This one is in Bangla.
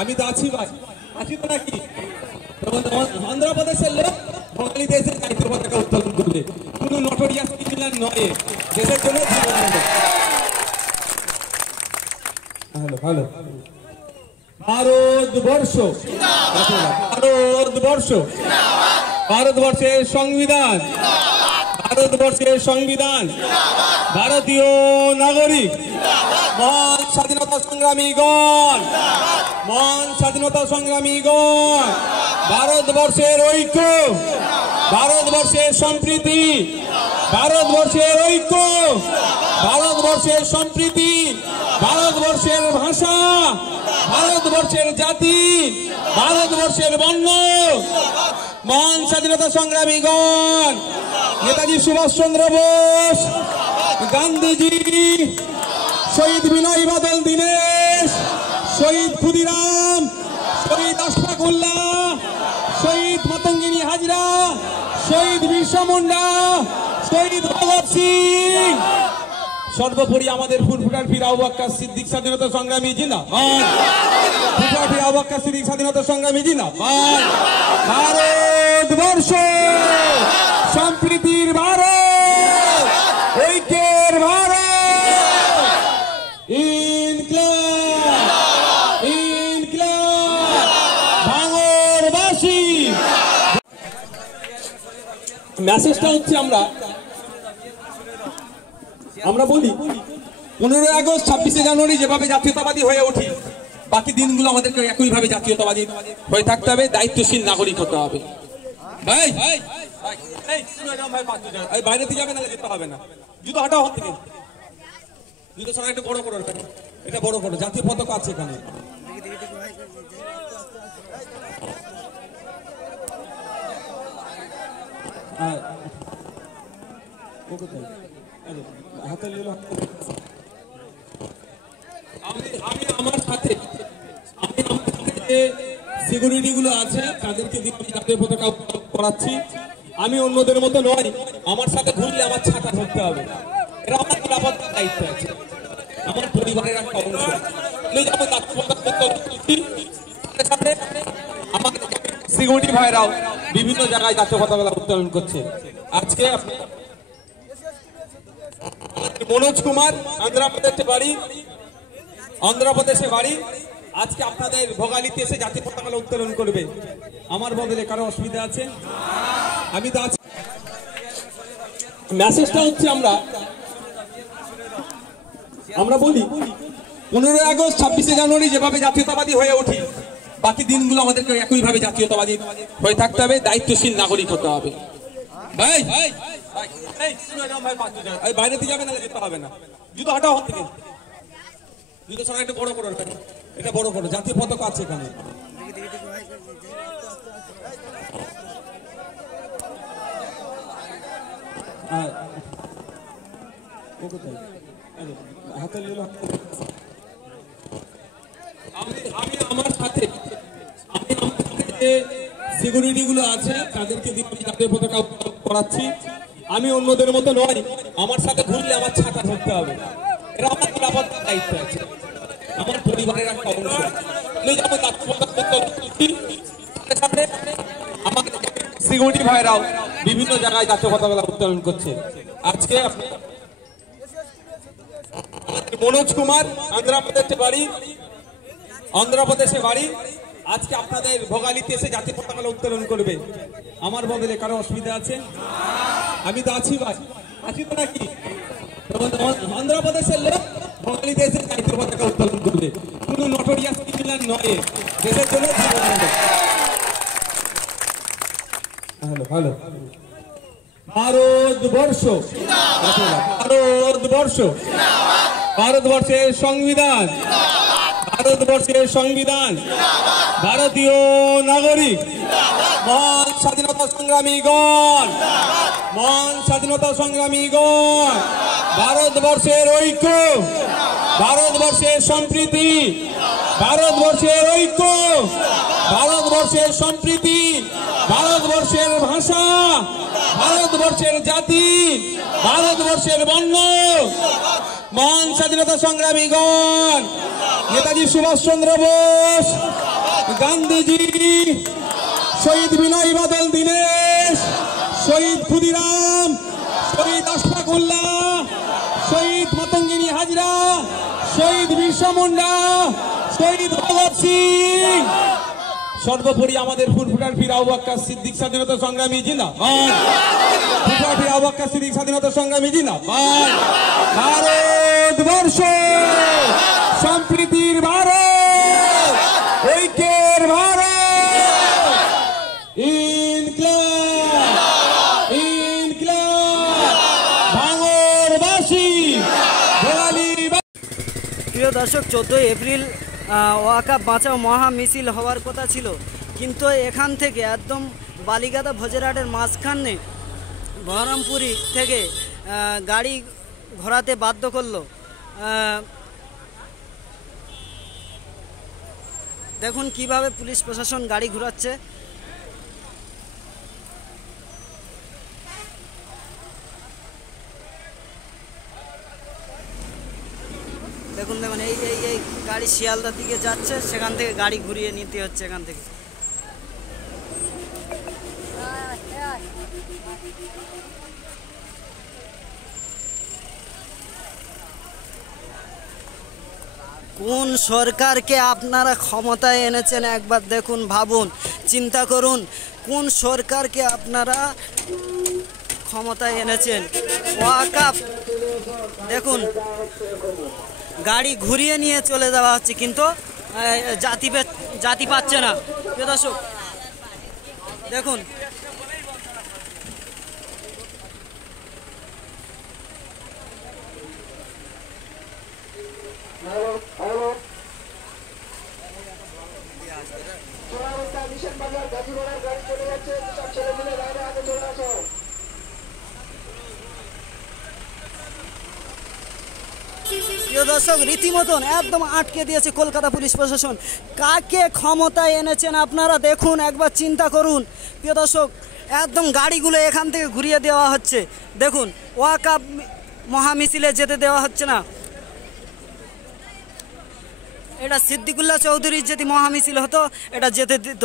আমি তো আছি ভাই, আছি তো নাকি? অন্ধ্রপ্রদেশের লোক বাঙালি দেশের জাতীয় পতাকা উত্তোলন করবে, কোনো নটোরিয়াস ক্রিমিনাল নয়, দেশের জন্য জীবন দেবে। Hello hello. ভারতবর্ষ, ভারতবর্ষ, ভারতবর্ষের সংবিধান, ভারতবর্ষের সংবিধান, ভারতীয় নাগরিক, মহান স্বাধীনতা সংগ্রামীগণ, মহান স্বাধীনতা সংগ্রামীগণ, ভারতবর্ষের ঐক্য, ভারতবর্ষের সম্প্রীতি, ভারতবর্ষের ঐক্য, ভারতবর্ষের সম্প্রীতি, ভারতবর্ষের ভাষা, ভারতবর্ষের জাতি, ভারতবর্ষের বর্ণ, মহান স্বাধীনতা সংগ্রামীগণ, নেতাজি সুভাষচন্দ্র বোস, গান্ধীজি, শহীদ বিনয় বাদল দীনেশ, শহীদ ক্ষুদিরাম, শহীদ আশফাকুল্লাহ, শহীদ মাতঙ্গিনী হাজরা, শহীদ বিরসা মুন্ডা, শহীদ ভগৎ সিং, সর্বোপরি আমাদের ফুরফুটার পীর আবু বকর সিদ্দিক স্বাধীনতা সংগ্রামী জিন্দাবাদ, ফুরফুটার পীর আবু বকর সিদ্দিক স্বাধীনতা সংগ্রামী জিন্দাবাদ। ভারতবর্ষ সম্প্রীতির ভারত, ঐক্যের ভারত, ইনকিলাব, ইনকিলাব, ভাঙড়বাসী। মেসেজটা হচ্ছে আমরা বলি 15 আগস্ট 26শে জানুয়ারি যেভাবে জাতীয়তাবাদী হয়ে উঠি, বাকি দিনগুলো আমাদেরকে একইভাবে জাতীয়তাবাদী হয়ে থাকতে হবে, দায়িত্বশীল নাগরিক হতে হবে। ভাই বাইরে থেকে যাবে না, যেতে হবে না, জুতো হাঁটাও হাত থেকে, জুতো সবাই একটু বড় করো, এটা বড় করো, জাতীয় পতাকা আছে এখানে। আমি আমার সাথে সিকিউরিটি গুলো আছে তাদেরকে জাতীয় পতাকা করাচ্ছি। আমি অন্যদের মতো নয়, আমার সাথে ঘুরলে আমার ছাতা ধরতে হবে, এটা আমার নিরাপত্তার দায়িত্ব আছে, আমার পরিবারের একটা অংশ। আমার সিকিউরিটি ভাইরাও বিভিন্ন জায়গায় জাতীয় পতাকা উত্তোলন করছে। আজকে মনোজ কুমার অন্ধ্রপ্রদেশে বাড়ি, আজকে আপনাদের ভোগালীতে এসে জাতীয় পতাকা উত্তোলন করবে। আমার বদলে কারো অসুবিধা আছে? আমি তো আছি। মেসেজটা হচ্ছে আমরা বলি 15 আগস্ট 26শে জানুয়ারি যেভাবে জাতীয়তাবাদী হয়ে উঠি, বাকি দিনগুলো আমাদেরকে একইভাবে জাতীয়তাবাদী হয়ে থাকতে হবে, দায়িত্বশীল নাগরিক হতে হবে। ভাই বাইরে থেকে যাবে না, যেতে হবে না, জুতো হাঁটাও হাত থেকে, জুতো সবাই একটু বড় করো, এটা বড় করো, জাতীয় পতাকা আছে এখানে। আমি আমার সাথে সিকিউরিটি গুলো আছে তাদেরকে জাতীয় পতাকা করাচ্ছি। আমি অন্যদের মতো নয়, আমার সাথে ঘুরলে আমার ছাতা ধরতে হবে, এটা আমার নিরাপত্তার দায়িত্ব আছে, আমার পরিবারের একটা অংশ। আমার সিকিউরিটি ভাইরাও বিভিন্ন জায়গায় জাতীয় পতাকা উত্তোলন করছে। আজকে মনোজ কুমার অন্ধ্রপ্রদেশে বাড়ি, আজকে আপনাদের ভোগালীতে এসে জাতীয় পতাকা উত্তোলন করবে। আমার বদলে কারো অসুবিধা আছে? আমি তো আছি ভাই, আছি তো নাকি? অন্ধ্রপ্রদেশের লোক বাঙালি দেশের জাতীয় পতাকা উত্তোলন করবে, কোনো নটোরিয়াস ক্রিমিনাল নয়, দেশের জন্য জীবন দেবে। Hello hello. ভারতবর্ষ, ভারতবর্ষ, ভারতবর্ষের সংবিধান, ভারতবর্ষের সংবিধান, ভারতীয় নাগরিক, মহান স্বাধীনতা সংগ্রামীগণ, মহান স্বাধীনতা সংগ্রামীগণ, ভারতবর্ষের ঐক্য, ভারতবর্ষের সম্প্রীতি, ভারতবর্ষের ঐক্য, ভারতবর্ষের সম্প্রীতি, ভারতবর্ষের ভাষা, ভারতবর্ষের জাতি, ভারতবর্ষের বর্ণ, মহান স্বাধীনতা সংগ্রামীগণ, নেতাজি সুভাষচন্দ্র বোস, গান্ধীজি, শহীদ বিনয় বাদল দীনেশ, শহীদ ক্ষুদিরাম, শহীদ আশফাকুল্লাহ, শহীদ মাতঙ্গিনী হাজরা, শহীদ বিরসা মুন্ডা, শহীদ ভগৎ সিং। সর্বোপরি আমাদের ফুরফুটার পীর আবু বকর সিদ্দিক স্বাধীনতা সংগ্রামী জিন্দাবাদ। ফুরফুটার পীর আবু বকর সিদ্দিক স্বাধীনতা সংগ্রামী জিন্দাবাদ। ভারতবর্ষ সম্প্রীতির ভারত, ঐক্যের ভারত। ইনকিলাব, ইনকিলাব, ভাঙড়বাসী, প্রিয় দর্শক, 14 এপ্রিল ওয়াকাফ বাঁচাও মহা মিছিল হওয়ার কথা ছিল, কিন্তু এখান থেকে একদম বালিগাদা ভোজেরহাটের মাঝখানে বহরমপুরি থেকে গাড়ি ঘোরাতে বাধ্য করলো। দেখুন কিভাবে পুলিশ প্রশাসন গাড়ি ঘোরাচ্ছে। দেখুন দেখুন এই এই এই গাড়ি শিয়ালদার দিকে যাচ্ছে, সেখান থেকে গাড়ি ঘুরিয়ে নিতে হচ্ছে এখান থেকে। কোন সরকারকে আপনারা ক্ষমতায় এনেছেন একবার দেখুন, ভাবুন, চিন্তা করুন, কোন সরকারকে আপনারা ক্ষমতায় এনেছেন। ওয়াকাফ দেখুন গাড়ি ঘুরিয়ে নিয়ে চলে যাওয়া হচ্ছে, কিন্তু জাতি পাচ্ছে না। প্রিয় দর্শক দেখুন, প্রিয় দর্শক রীতিমতন একদম আটকে দিয়েছে কলকাতা পুলিশ প্রশাসন। কাকে ক্ষমতায় এনেছেন আপনারা দেখুন, একবার চিন্তা করুন। প্রিয় দর্শক একদম গাড়িগুলো এখান থেকে ঘুরিয়ে দেওয়া হচ্ছে। দেখুন ওয়াকাফ মহামিছিলে যেতে দেওয়া হচ্ছে না। এটা সিদ্দিকুল্লাহ চৌধুরীর যদি মহামিছিল হতো এটা যেতে দিত।